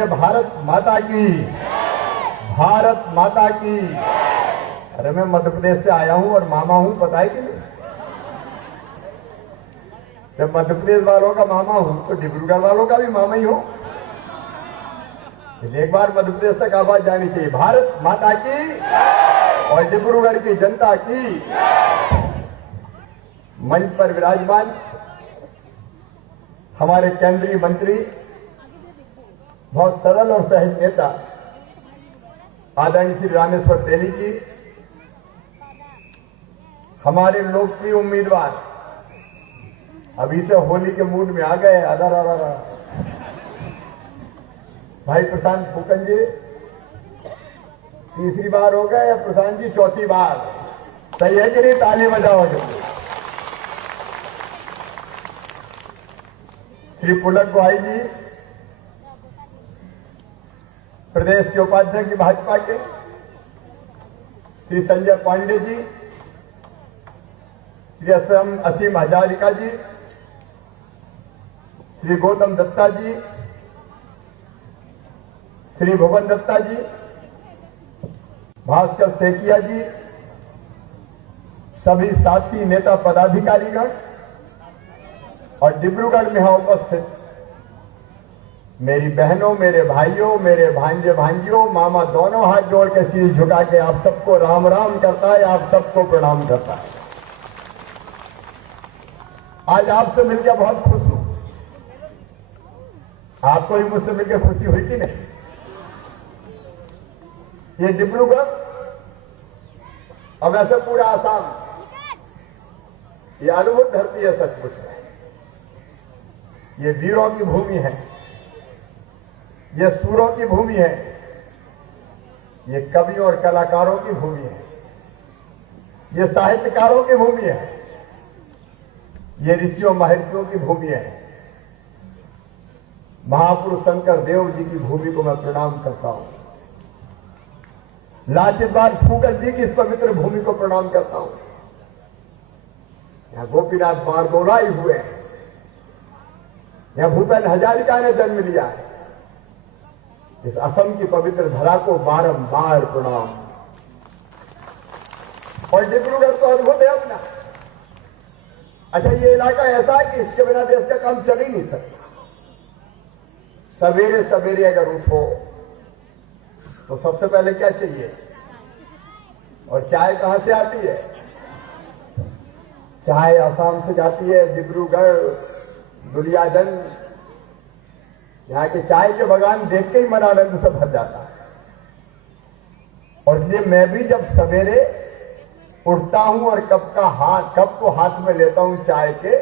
बोलिए भारत माता की, भारत माता की। अरे मैं मध्य प्रदेश से आया हूं और मामा हूं, पता है कि नहीं? जब मध्य प्रदेश वालों का मामा हूं तो डिब्रूगढ़ वालों का भी मामा ही हूं। एक बार मध्य प्रदेश तक आवाज जानी चाहिए, भारत माता की और डिब्रूगढ़ की जनता की। मंच पर विराजमान हमारे केंद्रीय मंत्री, बहुत सरल और सहज नेता आदरणीय श्री रामेश्वर तेली जी, हमारे लोकप्रिय उम्मीदवार अभी से होली के मूड में आ गए, आधा भाई प्रशांत फूकन जी, तीसरी बार हो गए, प्रशांत जी चौथी बार, सही है कि नहीं? ताली बजाओ जो। श्री पुलक गोहाई जी, प्रदेश के उपाध्यक्ष भाजपा के, श्री संजय पांडे जी, श्री असीम हजारिका जी, श्री गौतम दत्ता जी, श्री भुवन दत्ता जी, भास्कर सेकिया जी, सभी साथी नेता पदाधिकारीगण और डिब्रूगढ़ में यहां उपस्थित मेरी बहनों, मेरे भाइयों, मेरे भांजे भांजियों, मामा दोनों हाथ जोड़ के शीश झुका के आप सबको राम राम करता है, आप सबको प्रणाम करता है। आज आपसे मिलकर बहुत खुश हूं। आपको भी मुझसे मिलकर खुशी हुई कि नहीं? ये डिब्रूगढ़ और वैसे पूरा आसाम, ये अद्भुत धरती है सचमुच में। ये वीरों की भूमि है, ये सूरों की भूमि है, ये कवियों और कलाकारों की भूमि है, ये साहित्यकारों की भूमि है, ये ऋषियों महर्षियों की भूमि है। महापुरुष शंकर देव जी की भूमि को मैं प्रणाम करता हूं। लाचितबार फूकन जी की इस पवित्र भूमि को प्रणाम करता हूं। यहां गोपीनाथ बारदोलाई हुए हैं, यहां भूपेन हजारिका ने जन्म लिया है। इस असम की पवित्र धरा को बारंबार प्रणाम। और डिब्रूगढ़ तो अद्भुत है अपना। अच्छा, ये इलाका ऐसा है कि इसके बिना देश का काम चल ही नहीं सकता। सवेरे सवेरे अगर उठो तो सबसे पहले क्या चाहिए? और चाय कहां से आती है? चाय आसाम से जाती है, डिब्रूगढ़, दुलियागंज। यहां के चाय के बागान देख के ही मन आनंद से भर जाता है। और इसलिए मैं भी जब सवेरे उठता हूं और कप को हाथ में लेता हूं चाय के,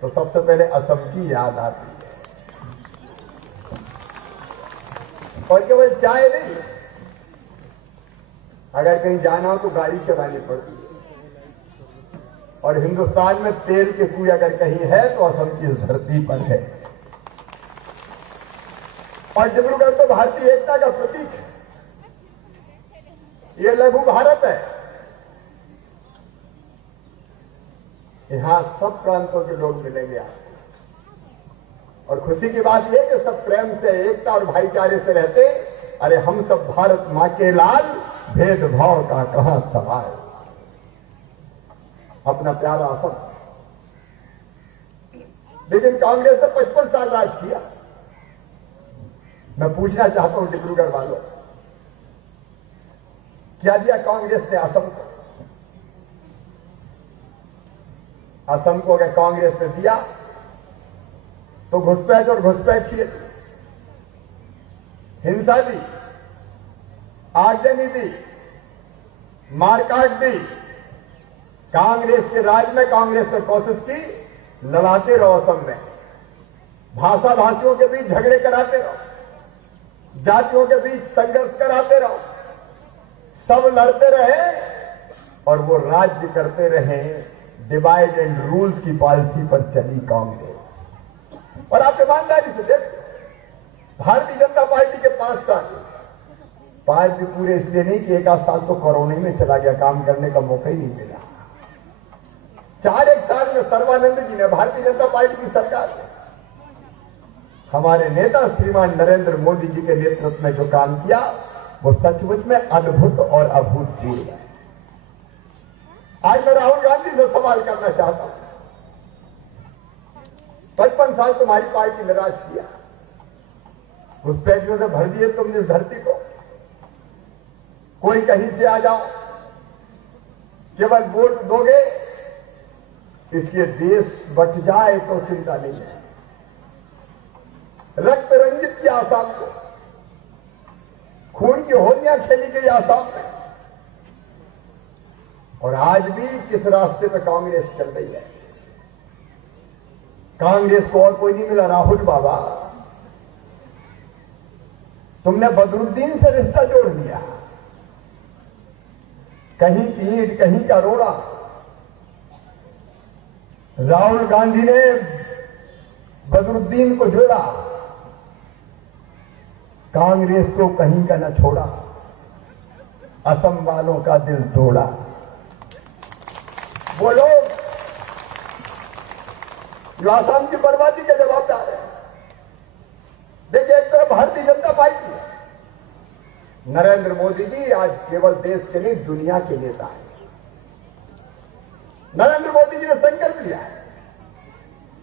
तो सबसे पहले असम की याद आती है। और केवल चाय नहीं, अगर कहीं जाना हो तो गाड़ी चलानी पड़ती है। और हिंदुस्तान में तेल की कुएं अगर कहीं है तो असम की इस धरती पर है। और डिब्रूगढ़ तो भारतीय एकता का प्रतीक है। ये लघु भारत है। यहां सब प्रांतों के लोग मिलेंगे आपको। और खुशी की बात यह कि सब प्रेम से, एकता और भाईचारे से रहते। अरे हम सब भारत मां के लाल, भेदभाव का कहां सवाल। अपना प्यारा असम। लेकिन कांग्रेस ने 55 साल राज किया। मैं पूछना चाहता हूं डिब्रूगढ़ वालों, क्या दिया कांग्रेस ने असम को? असम को अगर कांग्रेस ने दिया तो घुसपैठ और घुसपैठिए दी, हिंसा दी, आगजनी दी, मारकाट दी। कांग्रेस के राज में कांग्रेस ने कोशिश की, लड़ाते रहो असम में। भाषा भाषियों के बीच झगड़े कराते रहो, जातियों के बीच संघर्ष कराते रहो, सब लड़ते रहे और वो राज्य करते रहे। डिवाइड एंड रूल्स की पॉलिसी पर चली कांग्रेस। और आप ईमानदारी से देखो, भारतीय जनता पार्टी के 5 साल, पार्टी पूरे इसलिए नहीं कि एक आध साल तो कोरोना में चला गया, काम करने का मौका ही नहीं मिला। 4 एक साल में सर्बानंद जी ने, भारतीय जनता पार्टी की सरकार ने हमारे नेता श्रीमान नरेंद्र मोदी जी के नेतृत्व में जो काम किया वो सचमुच में अद्भुत और अभूतपूर्व है। आज मैं राहुल गांधी से सवाल करना चाहता हूं, 55 साल तुम्हारी पार्टी ने राज किया, उस पेटियों से भर दिए तुमने इस धरती को। कोई कहीं से आ जाओ, केवल वोट दोगे इसलिए देश बच जाए तो चिंता नहीं है। रक्त रंजित किया आसाम को, खून की होलियां खेली गई आसाम में, और आज भी किस रास्ते पे कांग्रेस चल रही है। कांग्रेस को और कोई नहीं मिला। राहुल बाबा, तुमने बदरुद्दीन से रिश्ता जोड़ दिया, कहीं की ईंट कहीं का रोड़ा। राहुल गांधी ने बदरुद्दीन को जोड़ा, कांग्रेस को कहीं का न छोड़ा, असम वालों का दिल तोड़ा। वो लोग जो आसाम की बर्बादी के जवाबदार है। देखिए, एक तरफ भारतीय जनता पार्टी है, नरेंद्र मोदी जी आज केवल देश के नहीं दुनिया के नेता है। नरेंद्र मोदी जी ने संकल्प लिया है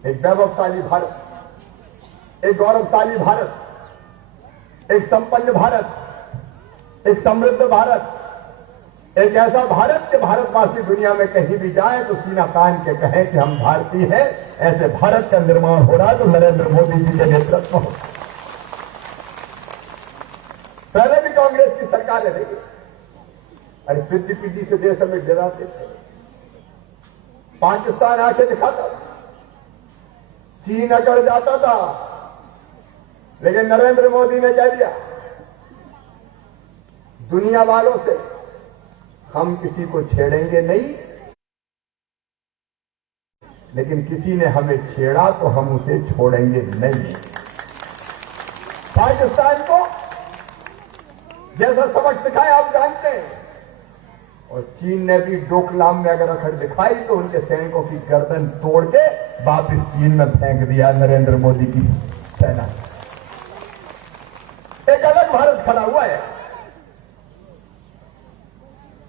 एक वैभवशाली भारत, एक गौरवशाली भारत, एक संपन्न भारत, एक समृद्ध भारत, एक ऐसा भारत कि भारतवासी दुनिया में कहीं भी जाए तो सीना तान के कहें कि हम भारतीय हैं। ऐसे भारत का निर्माण हो रहा तो नरेंद्र मोदी जी के नेतृत्व में। पहले भी कांग्रेस की सरकार रही, अरे पीढ़ी पीढ़ी से देश हमें डराते थे। पाकिस्तान आके दिखाता था, चीन अकड़ जाता था, लेकिन नरेंद्र मोदी ने कह दिया दुनिया वालों से हम किसी को छेड़ेंगे नहीं, लेकिन किसी ने हमें छेड़ा तो हम उसे छोड़ेंगे नहीं। पाकिस्तान को जैसा सबक सिखाया आप जानते हैं, और चीन ने भी डोकलाम में अगर अखड़ दिखाई तो उनके सैनिकों की गर्दन तोड़ के वापिस चीन में फेंक दिया नरेंद्र मोदी की सेना। एक अलग भारत खड़ा हुआ है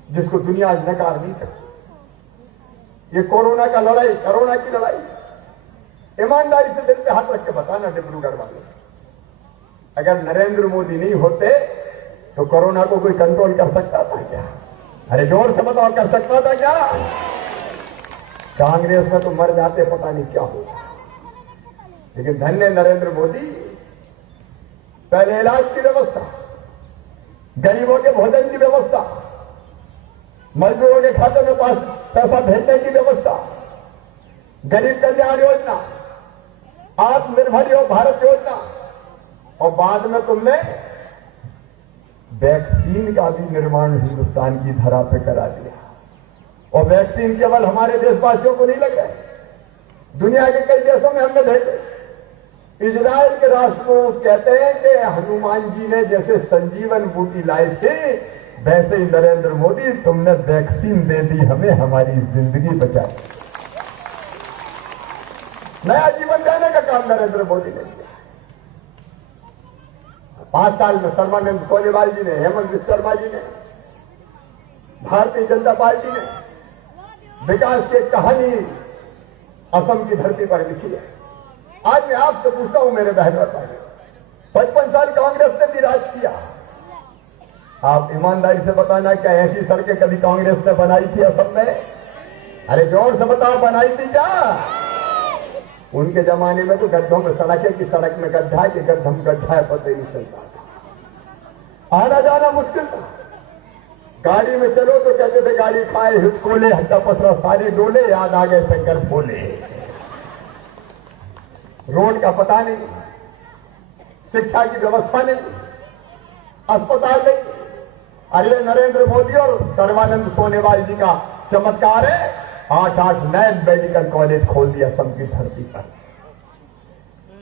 जिसको दुनिया आज नकार नहीं सकती। ये कोरोना की लड़ाई, ईमानदारी से दिल पे हाथ रख के बताना डिब्रूगढ़ वाले, अगर नरेंद्र मोदी नहीं होते तो कोरोना को कोई कंट्रोल कर सकता था क्या? अरे जोर से बताओ, कर सकता था क्या? कांग्रेस में तो मर जाते, पता नहीं क्या होगा। लेकिन धन्य नरेंद्र मोदी, पहले इलाज की व्यवस्था, गरीबों के भोजन की व्यवस्था, मजदूरों के खाते में पैसा भेजने की व्यवस्था, गरीब कल्याण योजना, आत्मनिर्भर भारत योजना, और बाद में तुमने वैक्सीन का भी निर्माण हिंदुस्तान की धरा पे करा दिया। और वैक्सीन केवल हमारे देशवासियों को नहीं लग रहा है, दुनिया के कई देशों में हमने भेजे। इजराइल के राष्ट्रदूत कहते हैं कि हनुमान जी ने जैसे संजीवन बूटी लाई थी, वैसे ही नरेंद्र मोदी तुमने वैक्सीन दे दी हमें, हमारी जिंदगी बचाई। नया जीवन देने का काम नरेंद्र मोदी ने किया। 5 साल में सर्बानंद सोनोवाल जी ने, हेमंत विश्वकर्मा जी ने, भारतीय जनता पार्टी ने विकास की कहानी असम की धरती पर लिखी है। आज मैं आपसे पूछता हूं मेरे बहन और भाई, 55 साल कांग्रेस ने भी राज किया, आप ईमानदारी से बताना क्या ऐसी सड़कें कभी कांग्रेस ने बनाई थी असम में? अरे जोर से बताओ, बनाई थी क्या? उनके जमाने में तो गड्ढों में सड़क है कि सड़क में गड्ढा है कि गड्ढम गड्ढा है, पता ही नहीं चलता था। आना जाना मुश्किल था। गाड़ी में चलो तो कहते थे गाड़ी खाए हिचकोले, हड्डा पसरा सारे डोले, याद आ गए शंकर फोले। रोड का पता नहीं, शिक्षा की व्यवस्था नहीं, अस्पताल नहीं। अरे नरेंद्र मोदी और सर्बानंद सोनोवाल जी का चमत्कार है, 8 नए मेडिकल कॉलेज खोल दिया असम की धरती पर।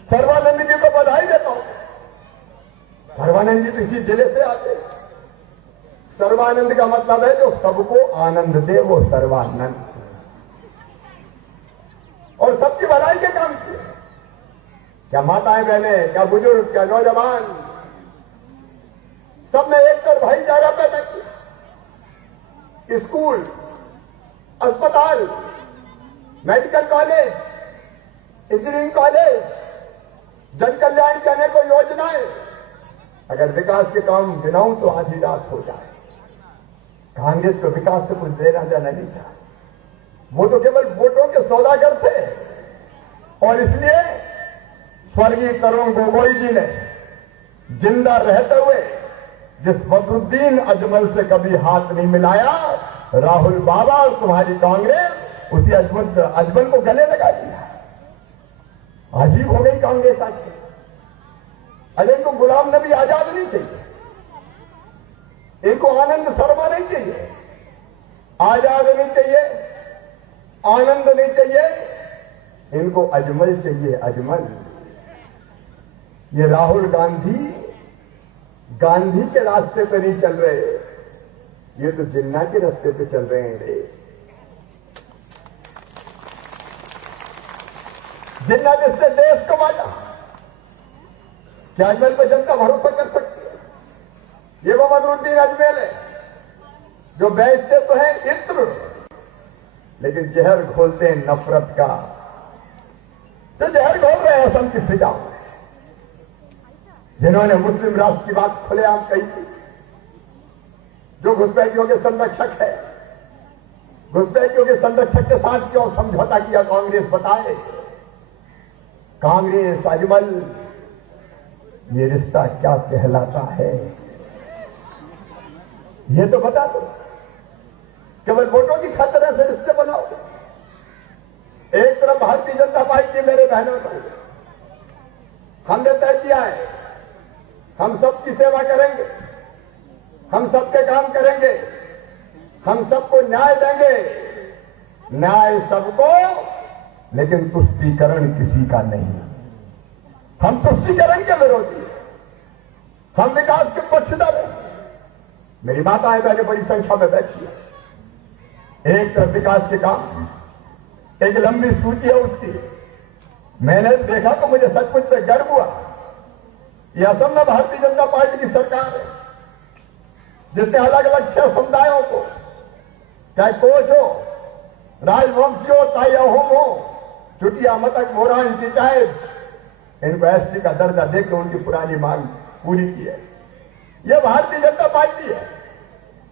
सर्बानंद जी को बधाई देता हूं। सर्बानंद जी तो इसी जिले से आते। सर्बानंद का मतलब है जो सबको आनंद दे, वो सर्बानंद, और सबकी भलाई के काम किए। क्या माताएं बहनें, क्या बुजुर्ग, क्या नौजवान, सबने एक कर भाईचारा पैदा किया। स्कूल, अस्पताल, मेडिकल कॉलेज, इंजीनियरिंग कॉलेज, जन कल्याण की अनेकों योजनाएं। अगर विकास के काम गिनाऊं तो आधी रात हो जाए। कांग्रेस को विकास से कुछ देना देना नहीं था। वो तो केवल वोटों के सौदागर थे। और इसलिए स्वर्गीय तरुण गोगोई जी ने जिंदा रहते हुए जिस बदरुद्दीन अजमल से कभी हाथ नहीं मिलाया, राहुल बाबा और तुम्हारी कांग्रेस उसी अजमल को गले लगा दिया। अजीब हो गई कांग्रेस आज की। अरे इनको गुलाम नबी आजाद नहीं चाहिए, इनको आनंद शर्मा नहीं चाहिए, आजाद नहीं चाहिए, आनंद नहीं चाहिए, इनको अजमल चाहिए, अजमल। ये राहुल गांधी के रास्ते पे नहीं चल रहे, ये तो जिन्ना के रास्ते पे चल रहे हैं रे। जिन्ना जिससे देश को बांटा, क्या अजमल पर जनता भरोसा कर सकती है? ये वो बदरुद्दीन अजमल है जो बेचते तो है इत्र, लेकिन जहर घोलते हैं नफरत का। तो जहर घोल रहे हैं असम की फिजा में, जिन्होंने मुस्लिम राष्ट्र की बात खुलेआम कही थी, जो घुसपैठियों के संरक्षक है। घुसपैठियों के संरक्षक के साथ क्यों समझौता किया कांग्रेस बताए? कांग्रेस अजमल, ये रिश्ता क्या कहलाता है ये तो बता दो। केवल वोटों की खातिर ऐसे रिश्ते बनाओ। एक तरफ भारतीय जनता पार्टी, मेरे बहनों को हमने तय किया है, हम सबकी सेवा करेंगे, हम सबके काम करेंगे, हम सबको न्याय देंगे, न्याय सबको, लेकिन तुष्टीकरण किसी का नहीं। हम तुष्टीकरण के विरोधी, हम विकास के पक्षधर हैं। मेरी माताएं बहनें बड़ी संख्या में बैठी है। एक तरफ विकास के काम, एक लंबी सूची है उसकी। मैंने देखा तो मुझे सचमुच में गर्व हुआ। यह असम में भारतीय जनता पार्टी की सरकार है, जिसने अलग अलग 6 समुदायों को, चाहे कोच हो, राजवंशी हो, ताई अहोम हो, चुटिया, मतक, मोरान, टिटाइज, इनको एसटी का दर्जा देकर उनकी पुरानी मांग पूरी की है। यह भारतीय जनता पार्टी है।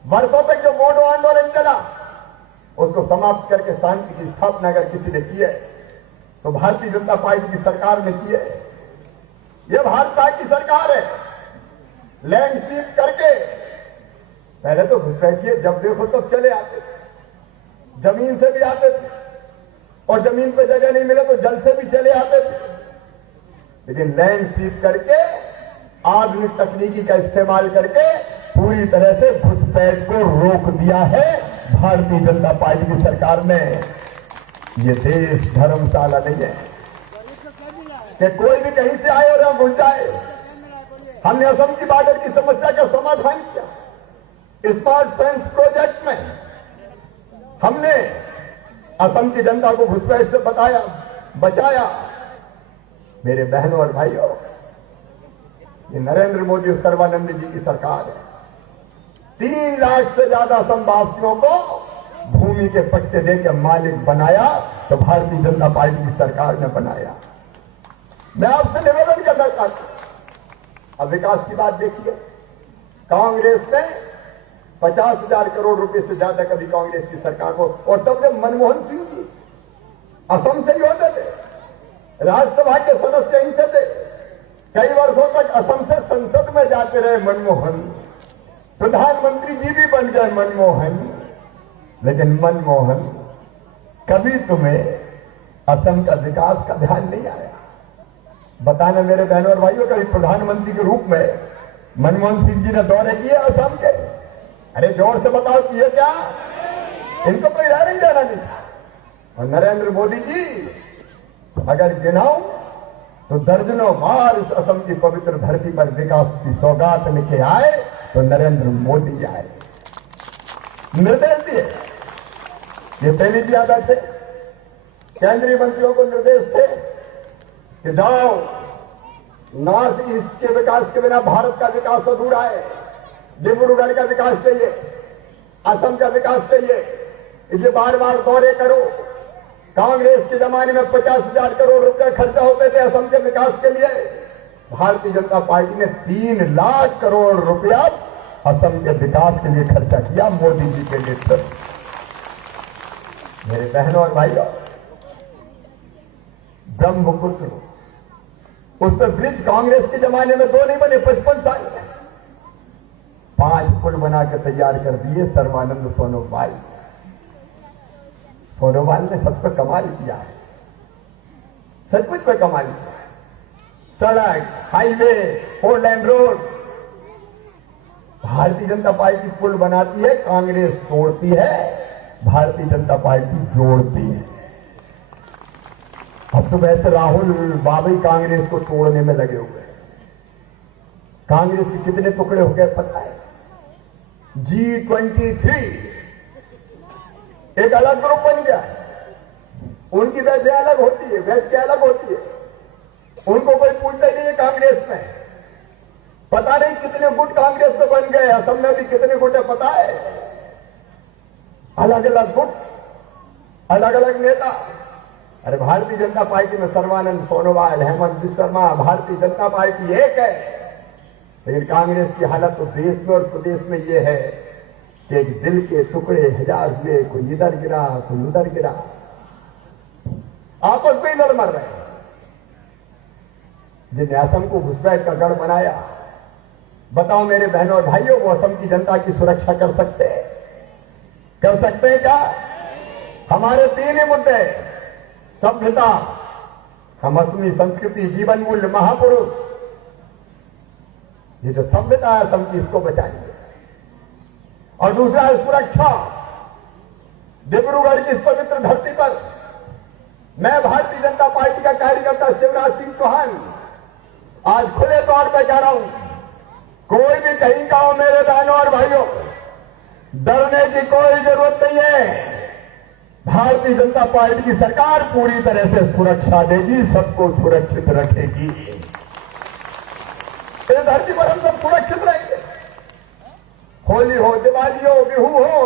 वर्षों तक जो बोडो आंदोलन चला, उसको समाप्त करके शांति की स्थापना अगर किसी ने की है तो भारतीय जनता पार्टी की सरकार ने की है। यह भाजपा की सरकार है। लैंड स्वीप करके, पहले तो घुसपैठिए जब देखो तब चले आते थे, जमीन से भी आते थे, और जमीन पर जगह नहीं मिले तो जल से भी चले आते थे। लेकिन लैंड स्वीप करके, आधुनिक तकनीकी का इस्तेमाल करके पूरी तरह से घुसपैठ को रोक दिया है भारतीय जनता पार्टी की सरकार ने। ये देश धर्मशाला नहीं है कि कोई भी कहीं से आए और हम घुस जाए। हमने असम की बॉर्डर की समस्या का समाधान किया। स्मार्ट फेंस प्रोजेक्ट में हमने असम की जनता को घुसपैठ से बचाया। मेरे बहनों और भाइयों, ये नरेंद्र मोदी और सर्बानंद जी की सरकार है। 3 लाख से ज्यादा असम वासियों को भूमि के पट्टे देकर मालिक बनाया, तो भारतीय जनता पार्टी की सरकार ने बनाया। मैं आपसे निवेदन करना चाहता हूं, अब विकास की बात देखिए। कांग्रेस ने 50,000 करोड़ रुपए से ज्यादा कभी कांग्रेस की सरकार को, और तब जब मनमोहन सिंह जी असम से ही होते थे, राज्यसभा के सदस्य यहीं से थे, कई वर्षों तक असम से संसद में जाते रहे मनमोहन, प्रधानमंत्री जी भी बन गए मनमोहन। लेकिन मनमोहन, कभी तुम्हें असम का विकास का ध्यान नहीं आया। बताना मेरे बहनों और भाइयों, कभी प्रधानमंत्री के रूप में मनमोहन सिंह जी ने दौरे किए असम के? अरे जोर से बताओ किए क्या? इनको कोई राय नहीं देना नहीं था। और नरेंद्र मोदी जी, अगर गिनाऊं तो दर्जनों बार इस असम की पवित्र धरती पर विकास की सौगात लेके आए तो नरेंद्र मोदी आए, निर्देश दिए। ये तेली जी यादव थे, केंद्रीय मंत्रियों को निर्देश थे कि जाओ नॉर्थ ईस्ट के विकास के बिना भारत का विकास अधूरा है। डिब्रूगढ़ का विकास चाहिए, असम का विकास चाहिए। इसलिए बार बार दौरे करो। कांग्रेस के जमाने में 50,000 करोड़ रुपए खर्चा होते थे असम के विकास के लिए। भारतीय जनता पार्टी ने 3 लाख करोड़ रुपया असम के विकास के लिए खर्चा किया मोदी जी के नेतृत्व। मेरे बहनों और भाइयों, ब्रह्मपुत्र उस पर ब्रिज कांग्रेस के जमाने में 2 नहीं बने, 55 साल में 5 पुल बना के तैयार कर दिए सर्बानंद सोनोवाल। सोनोवाल ने सब पर कमाल किया है, सचमुच पे कमाल किया है। सड़क, highway, 4 lane road. Bharatiya Janata party पुल बनाती है, कांग्रेस तोड़ती है, भारतीय जनता पार्टी जोड़ती है। अब तो वैसे राहुल बाबा कांग्रेस को तोड़ने में लगे हुए हैं। कांग्रेस के कितने टुकड़े हो गए पता है? G23 एक अलग ग्रुप बन गया है। उनकी वैसे अलग होती है, वैसे अलग होती है। उनको कोई पूछता ही नहीं है कांग्रेस में। पता नहीं कितने गुट कांग्रेस में बन गए, असम में भी कितने गुट है पता है। अलग अलग गुट, अलग अलग नेता। अरे भारतीय जनता पार्टी में सर्बानंद सोनोवाल, हेमंत विश्व, भारतीय जनता पार्टी एक है। लेकिन कांग्रेस की हालत तो देश में और प्रदेश में यह है कि एक दिल के टुकड़े 1000 हुए, कोई इधर गिरा, कोई उधर गिरा, आपस में ही लड़ मर रहे हैं। जिन्हें असम को घुसपैठ का गढ़ बनाया, बताओ मेरे बहनों और भाइयों, वो असम की जनता की सुरक्षा कर सकते हैं? कर सकते हैं क्या? हमारे 3 ही मुद्दे: सभ्यता, हम असमी संस्कृति, जीवन मूल्य, महापुरुष। ये जो सभ्यता है असम की, इसको बचाएंगे। और दूसरा है सुरक्षा। डिब्रूगढ़ की इस पवित्र धरती पर मैं भारतीय जनता पार्टी का कार्यकर्ता शिवराज सिंह चौहान आज खुले तौर पर कह रहा हूं, कोई भी कहीं का हो मेरे बहनों और भाइयों, डरने की कोई जरूरत नहीं है। भारतीय जनता पार्टी की सरकार पूरी तरह से सुरक्षा देगी, सबको सुरक्षित रखेगी। इस धरती पर हम सब सुरक्षित रहेंगे। होली हो, दिवाली हो, बिहू हो,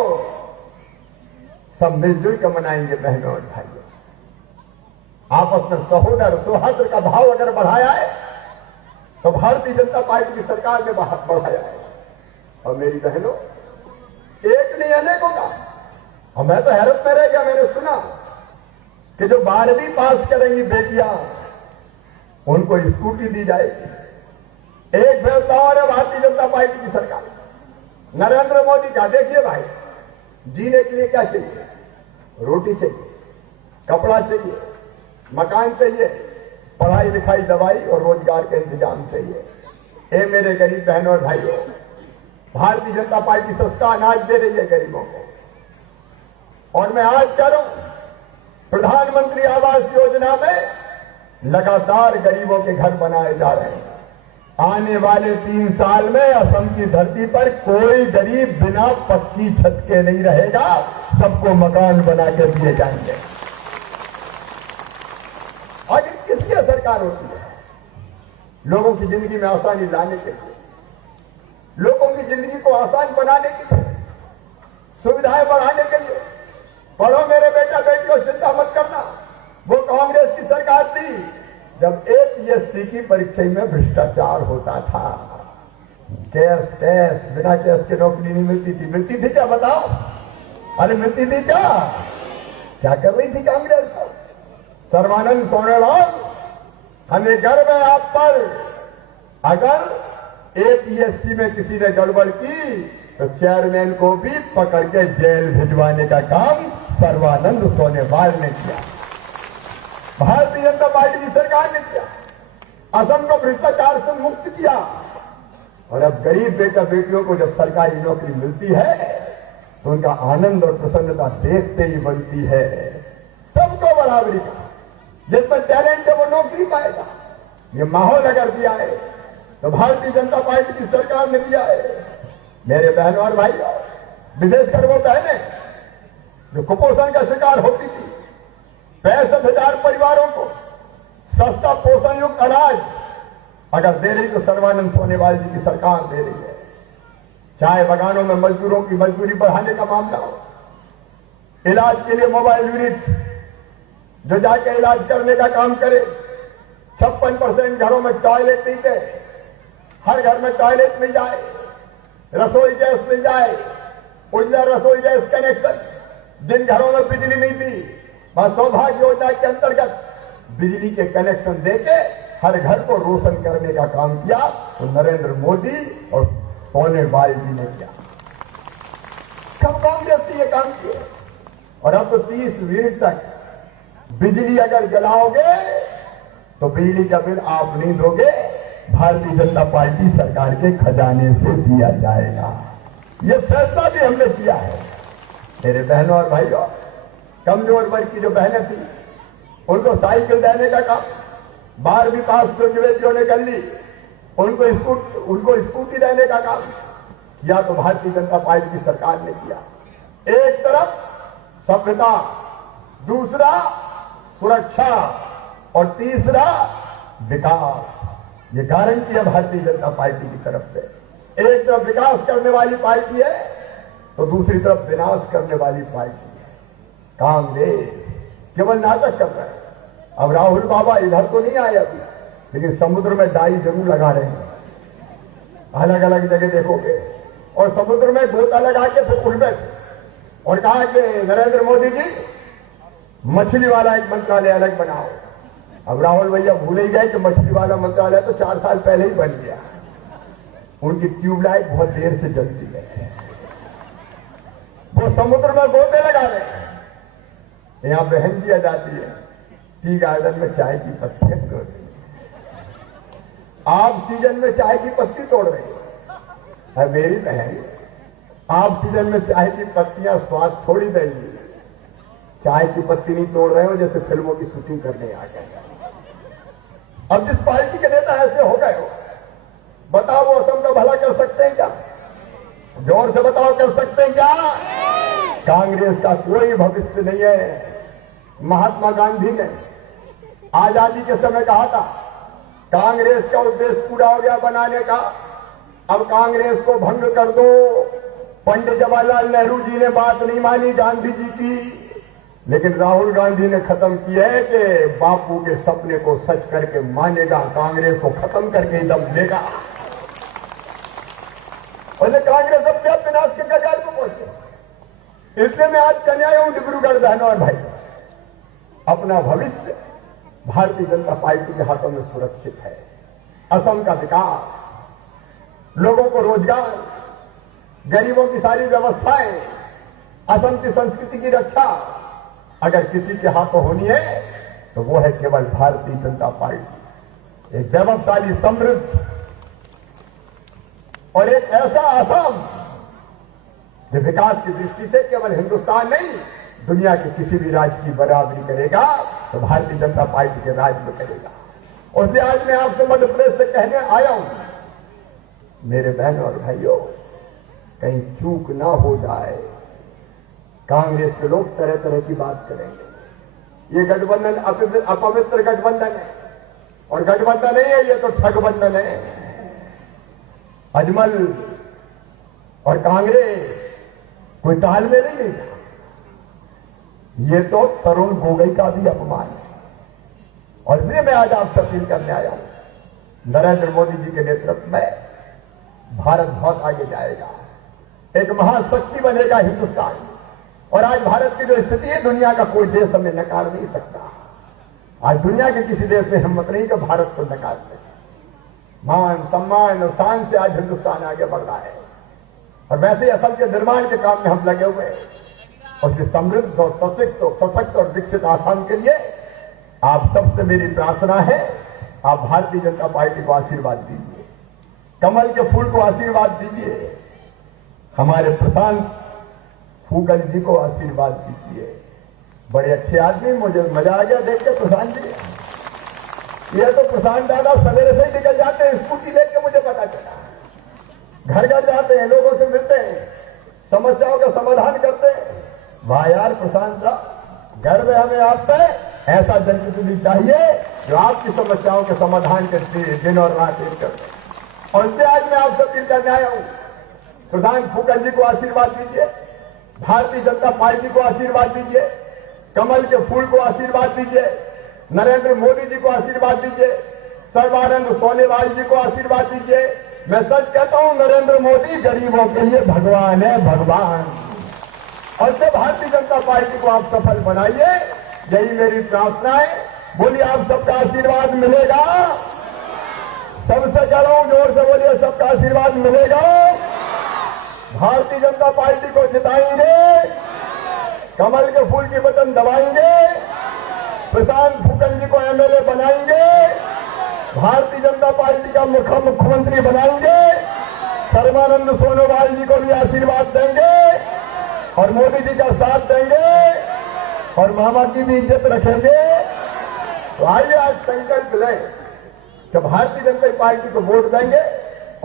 सब मिलजुल कर मनाएंगे बहनों और भाइयों। आपस में सहोदर सौहार्द का भाव अगर बढ़ाया है तो भारतीय जनता पार्टी की सरकार ने बढ़ाया है। और मेरी बहनों, एक नहीं अनेकों का। और मैं तो हैरत में रह गया, मैंने सुना कि जो 12वीं पास करेंगी बेटियां, उनको स्कूटी दी जाएगी। एक फैसला और है भारतीय जनता पार्टी की सरकार, नरेंद्र मोदी का। देखिए भाई, जीने के लिए क्या चाहिए? रोटी चाहिए, कपड़ा चाहिए, मकान चाहिए, पढ़ाई लिखाई, दवाई और रोजगार का इंतजाम चाहिए। ए मेरे गरीब बहनों और भाइयों, भारतीय जनता पार्टी सस्ता अनाज दे रही है गरीबों को। और मैं आज कह रहा हूं, प्रधानमंत्री आवास योजना में लगातार गरीबों के घर बनाए जा रहे हैं। आने वाले 3 साल में असम की धरती पर कोई गरीब बिना पक्की छत के नहीं रहेगा, सबको मकान बना के दिए जाएंगे। और किसकी सरकार होती है? लोगों की जिंदगी में आसानी लाने के लिए, लोगों की जिंदगी को आसान बनाने के लिए, सुविधाएं बढ़ाने के लिए। पढ़ो मेरे बेटा बेटियों, चिंता मत करना। वो कांग्रेस की सरकार थी जब APSC की परीक्षा में भ्रष्टाचार होता था। कैश बिना कैश के नौकरी नहीं मिलती थी। मिलती थी क्या बताओ? अरे मिलती थी क्या? क्या कर रही थी कांग्रेस? सर्बानंद सोनोवाल, हमें गर्व है आप पर। अगर APSC में किसी ने गड़बड़ की तो चेयरमैन को भी पकड़ के जेल भिजवाने का काम सर्बानंद सोनोवाल ने किया, भारतीय जनता पार्टी की सरकार ने किया। असम को भ्रष्टाचार से मुक्त किया। और अब गरीब बेटा बेटियों को जब सरकारी नौकरी मिलती है तो उनका आनंद और प्रसन्नता देखते ही बनती है। सबको बराबरी का, जिसमें टैलेंट है वो नौकरी पाएगा। ये माहौल अगर दिया है तो भारतीय जनता पार्टी की सरकार ने दिया है। मेरे बहनों और भाइयों, विशेषकर वो बहनें जो कुपोषण का शिकार होती थी, 65,000 परिवारों को सस्ता पोषण युक्त अनाज अगर दे रही तो सर्बानंद सोनोवाल जी की सरकार दे रही है। चाय बगानों में मजदूरों की मजदूरी बढ़ाने का मामला हो, इलाज के लिए मोबाइल यूनिट जो जाके इलाज करने का काम करे, 56% घरों में टॉयलेट नहीं थे, हर घर में टॉयलेट मिल जाए, रसोई गैस मिल जाए, उज्ज्वला रसोई गैस कनेक्शन, जिन घरों में बिजली नहीं थी वह सौभाग्य योजना के अंतर्गत बिजली के कनेक्शन देके हर घर को रोशन करने का काम किया, तो नरेंद्र मोदी और सोनोवाल जी ने किया। कब कांग्रेस ने ये काम किए? और अब तो 30 यूनिट तक बिजली अगर जलाओगे तो बिजली का बिल आप नहीं दोगे, भारतीय जनता पार्टी सरकार के खजाने से दिया जाएगा। ये फैसला भी हमने किया है। मेरे बहनों और भाइयों, कमजोर वर्ग की जो बहनें थी उनको साइकिल देने का काम 12वीं पास जो बेटियों ने कर ली, उनको स्कूटी देने का काम किया तो भारतीय जनता पार्टी की सरकार ने किया। एक तरफ सभ्यता, दूसरा सुरक्षा और तीसरा विकास। ये गारंटी है भारतीय जनता पार्टी की तरफ से। एक तरफ विकास करने वाली पार्टी है तो दूसरी तरफ विनाश करने वाली पार्टी है कांग्रेस। केवल नाटक कर रहे हैं। अब राहुल बाबा इधर तो नहीं आए अभी, लेकिन समुद्र में डाई जरूर लगा रहे हैं, अलग अलग जगह देखोगे, और समुद्र में गोता लगा के फिर उड़ बैठे और कहा कि नरेंद्र मोदी जी मछली वाला एक मंत्रालय अलग बनाओ। अब राहुल भैया भूल ही गए कि मछली वाला मंत्रालय तो 4 साल पहले ही बन गया। उनकी ट्यूबलाइट बहुत देर से जलती है, वो समुद्र में गोते लगा रहे हैं। यहां बहन जी आ जाती है, टी गार्डन में चाय की पत्तियां तोड़ रही, आप सीजन में चाय की पत्ती तोड़ रही है। मेरी बहन, आप सीजन में चाय की पत्तियां स्वाद थोड़ी देंगी, चाय की पत्ती नहीं तोड़ रहे हो जैसे फिल्मों की शूटिंग करने आ गए। अब जिस पार्टी के नेता ऐसे हो गए हो, बताओ वो असम का भला कर सकते हैं क्या? जोर से बताओ, कर सकते हैं क्या? कांग्रेस का कोई भविष्य नहीं है। महात्मा गांधी ने आजादी के समय कहा था कांग्रेस का उद्देश्य पूरा हो गया बनाने का, अब कांग्रेस को भंग कर दो। पंडित जवाहरलाल नेहरू जी ने बात नहीं मानी गांधी जी की, लेकिन राहुल गांधी ने खत्म किया है कि बापू के सपने को सच करके मानेगा, कांग्रेस को खत्म करके ही दम लेगा। और कांग्रेस अपने आप विनाश के कगार को पहुंचे। इसलिए मैं आज कन्या हूं डिब्रूगढ़ बहनों और भाई, अपना भविष्य भारतीय जनता पार्टी के हाथों में सुरक्षित है। असम का विकास, लोगों को रोजगार, गरीबों की सारी व्यवस्थाएं, असम की संस्कृति की रक्षा अगर किसी के हाथों होनी है तो वो है केवल भारतीय जनता पार्टी। एक वैभवशाली, समृद्ध और एक ऐसा असम जो विकास की दृष्टि से केवल हिंदुस्तान नहीं, दुनिया के किसी भी राज्य की बराबरी करेगा तो भारतीय जनता पार्टी के राज्य में करेगा। और इसलिए आज मैं आपसे मध्य प्रदेश से कहने आया हूं, मेरे बहनों और भाइयों, कहीं चूक ना हो जाए। कांग्रेस के लोग तरह तरह की बात करेंगे, ये गठबंधन अपवित्र गठबंधन है, और गठबंधन नहीं है, ये तो ठगबंधन है। अजमल और कांग्रेस कोई तालमेल ही नहीं था। ये तो तरुण गोगोई का भी अपमान है। और इसलिए मैं आज आपसे अपील करने आया हूं, नरेंद्र मोदी जी के नेतृत्व में भारत बहुत आगे जाएगा, एक महाशक्ति बनेगा हिंदुस्तान। और आज भारत की जो स्थिति है, दुनिया का कोई देश हमें नकार नहीं सकता। आज दुनिया के किसी देश में हिम्मत नहीं कि भारत को नकार दे। मान, सम्मान और शान से आज हिंदुस्तान आगे बढ़ रहा है। और वैसे ही असम के निर्माण के काम में हम लगे हुए हैं। और इसकी समृद्ध और सशक्त और विकसित आसाम के लिए आप सबसे मेरी प्रार्थना है, आप भारतीय जनता पार्टी को आशीर्वाद दीजिए, कमल के फूल को आशीर्वाद दीजिए, हमारे प्रशांत फूकल जी को आशीर्वाद दीजिए। बड़े अच्छे आदमी, मुझे मजा आ गया देख के प्रशांत जी। ये तो प्रशांत दादा सवेरे से ही निकल जाते हैं स्कूटी लेके, मुझे पता चला। घर घर जाते हैं, लोगों से मिलते हैं, समस्याओं का समाधान करते हैं। वाह यार प्रशांत साहब, गर्व है हमें आप पे। ऐसा जनप्रतिनिधि चाहिए जो आपकी समस्याओं के समाधान के दिन और रात एक करते। और इसलिए आज मैं आप सब करने आया हूं। प्रधान फूकन जी को आशीर्वाद दीजिए, भारतीय जनता पार्टी को आशीर्वाद दीजिए, कमल के फूल को आशीर्वाद दीजिए, नरेंद्र मोदी जी को आशीर्वाद दीजिए, सर्बानंद सोनोवाल जी को आशीर्वाद दीजिए। मैं सच कहता हूं, नरेंद्र मोदी गरीबों के लिए भगवान है, भगवान। और जब भारतीय जनता पार्टी को आप सफल बनाइए, यही मेरी प्रार्थना है। बोलिए, आप सबका आशीर्वाद मिलेगा। सबसे कह रहा हूं, जोर से बोलिए, सबका आशीर्वाद मिलेगा। भारतीय जनता पार्टी को जिताएंगे, कमल के फूल की बटन दबाएंगे, प्रशांत फूकन जी को एमएलए बनाएंगे, भारतीय जनता पार्टी का मुख्यमंत्री बनाएंगे, सर्बानंद सोनोवाल जी को भी आशीर्वाद देंगे और मोदी जी का साथ देंगे और मामा की भी इज्जत रखेंगे। तो आइए आज संकल्प लें कि भारतीय जनता पार्टी को वोट देंगे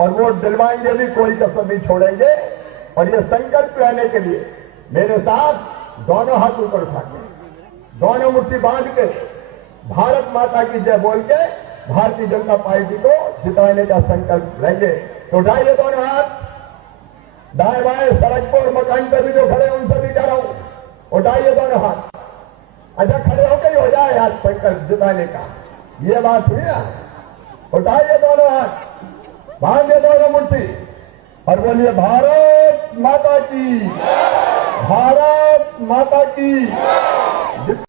और वोट दिलवाएंगे भी, कोई कसर नहीं छोड़ेंगे। और ये संकल्प लेने के लिए मेरे साथ दोनों हाथ ऊपर उठा के, दोनों मुट्ठी बांध के, भारत माता की जय बोल के भारतीय जनता पार्टी को जिताने का संकल्प लेंगे। तो उठाइए दोनों हाथ, दाएं बाएं, सड़क पर मकान पर भी जो खड़े हैं उनसे भी कह रहा हूं, उठाइए दोनों हाथ। अच्छा, खड़े होकर ही हो जाए आज संकल्प जिताने का, ये बात हुई ना। उठाइए दोनों हाथ, बांधिए दोनों मुट्ठी और बोलिए, भारत माता की, भारत माता की।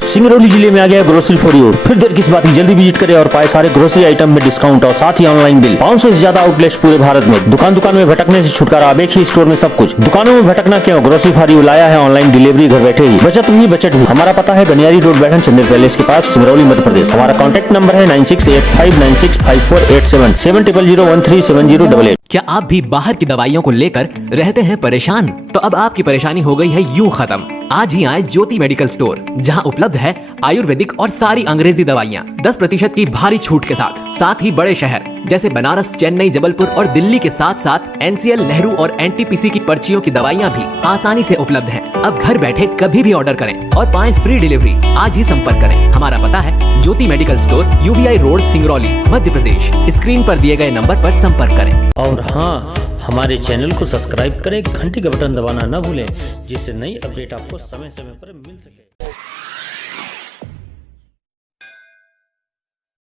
सिंगरौली जिले में आ गया ग्रोसरी फॉर यू। फिर देर किस बात की, जल्दी विजिट करें और पाए सारे ग्रोसरी आइटम में डिस्काउंट और साथ ही ऑनलाइन बिल। 500 से ज्यादा आउटलेट्स पूरे भारत में। दुकान दुकान में भटकने से छुटकारा, अब एक ही स्टोर में सब कुछ। दुकानों में भटकना क्यों, ग्रोसरी फॉर यू लाया है ऑनलाइन डिलीवरी घर बैठे ही। बचत भी बचत भी। हमारा पता है गनियारी रोड, बैठन चंदेर पैलेस के पास, सिंगरौली मध्य प्रदेश। हमारा कॉन्टैक्ट नंबर है 9685965487 7001370888। क्या आप भी बाहर की दवाइयों को लेकर रहते हैं परेशान? तो अब आपकी परेशानी हो गई है यूं खत्म। आज ही आए ज्योति मेडिकल स्टोर, जहां उपलब्ध है आयुर्वेदिक और सारी अंग्रेजी दवाइयां 10% की भारी छूट के साथ ही बड़े शहर जैसे बनारस, चेन्नई, जबलपुर और दिल्ली के साथ NCL, नेहरू और NTPC की पर्चियों की दवाइयां भी आसानी से उपलब्ध हैं। अब घर बैठे कभी भी ऑर्डर करें और पाएं फ्री डिलीवरी। आज ही संपर्क करें। हमारा पता है Jyoti medical store, UBI road, Singrauli, Madhya Pradesh. Screen पर दिए गए नंबर पर संपर्क करें। और हाँ, हमारे चैनल को सब्सक्राइब करें, घंटी का बटन दबाना न भूलें, जिससे नई अपडेट आपको समय समय पर मिल सके।